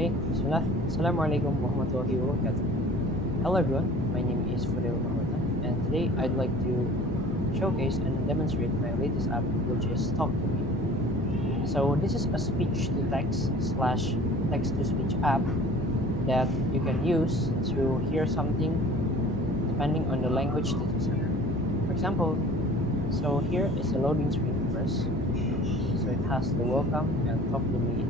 Okay, Bismillah. Assalamualaikum warahmatullahi wabarakatuh. Hello everyone, my name is Fadil Mahmatan, and today I'd like to showcase and demonstrate my latest app, which is Talk to Me. So this is a speech to text slash text to speech app that you can use to hear something depending on the language that you send. For example, so here is the loading screen first. So it has the welcome and talk to me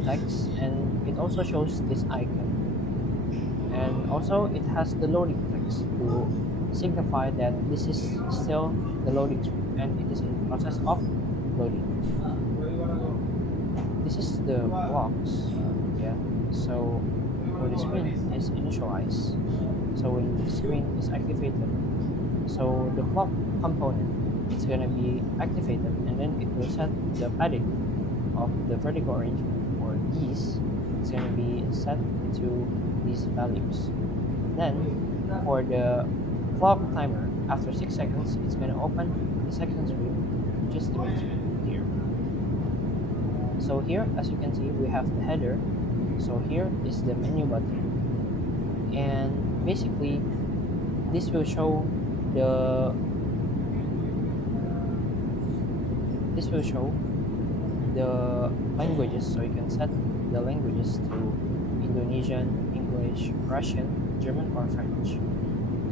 text, and it also shows this icon, and also it has the loading text to signify that this is still the loading screen and it is in the process of loading. This is the blocks. Yeah, so for the screen is initialized, so when the screen is activated, so the clock component, it's gonna be activated, and then it will set the padding of the vertical arrangement, or these, it's gonna be set to these values. Then for the clock timer, after 6 seconds, it's going to open the second screen, which is the main screen here. So here, as you can see, we have the header. So here is the menu button, and basically this will show the the languages, so you can set the languages to Indonesian, English, Russian, German, or French.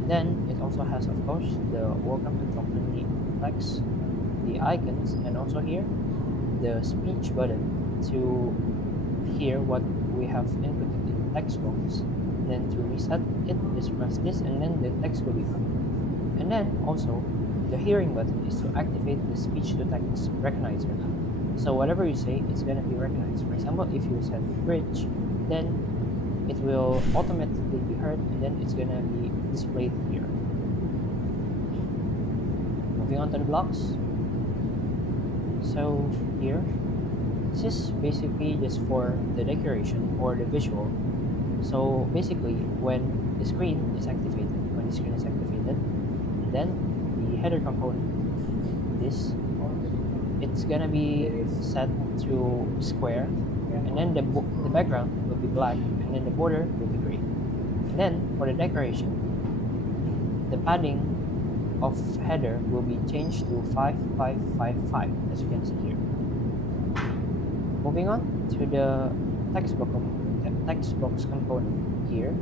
Then it also has, of course, the welcome and talk to me text, the icons, and also here the speech button to hear what we have inputted in the text box. Then to reset it, just press this, and then the text will be up. And then also the hearing button is to activate the speech to text recognizer. So whatever you say, it's gonna be recognized. For example, if you said bridge, then it will automatically be heard, and then it's gonna be displayed here. Moving on to the blocks. So here, this is basically just for the decoration or the visual. So basically, when the screen is activated, then the header component, this, it's gonna be set to square, and then the background will be black, and then the border will be gray. And then for the decoration, the padding of header will be changed to 5555, as you can see here. Moving on to the text box component here,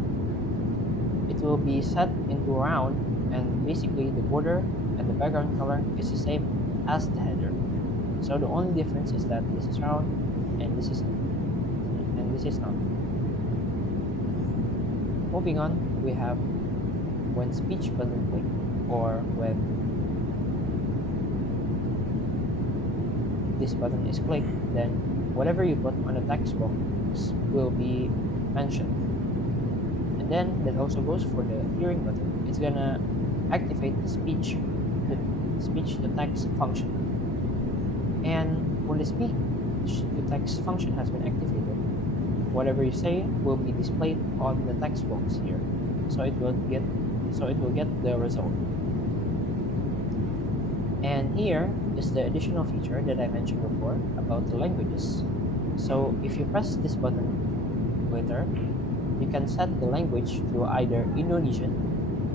it will be set into round, and basically the border and the background color is the same as the header. So the only difference is that this is round and this is not. Moving on, we have when speech button click, or when this button is clicked, then whatever you put on the text box will be mentioned. And then that also goes for the hearing button. It's gonna activate the speech to text function. And when the speech to text function has been activated, whatever you say will be displayed on the text box here. So it will get the result. And here is the additional feature that I mentioned before about the languages. So if you press this button later, you can set the language to either Indonesian,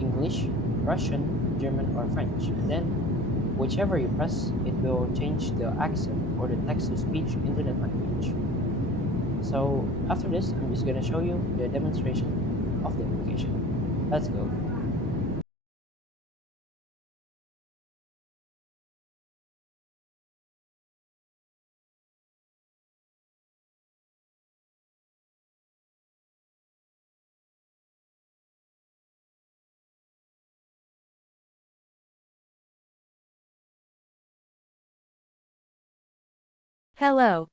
English, Russian, German, or French. And then whichever you press, it will change the accent or the text to speech into that language. So after this, I'm just gonna show you the demonstration of the application. Let's go. Hello.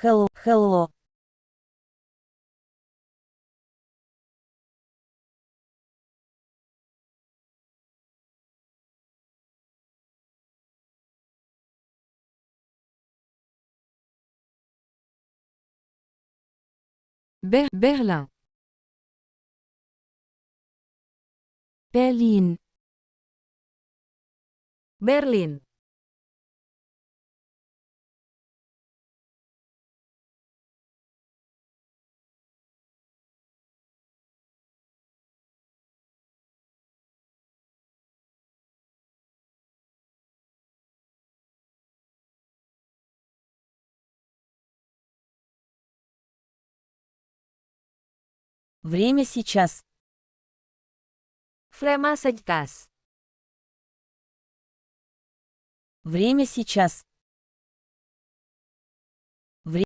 Hello. Berlin. Berlin. Berlin. Время сейчас. Прямо сейчас. Время сейчас.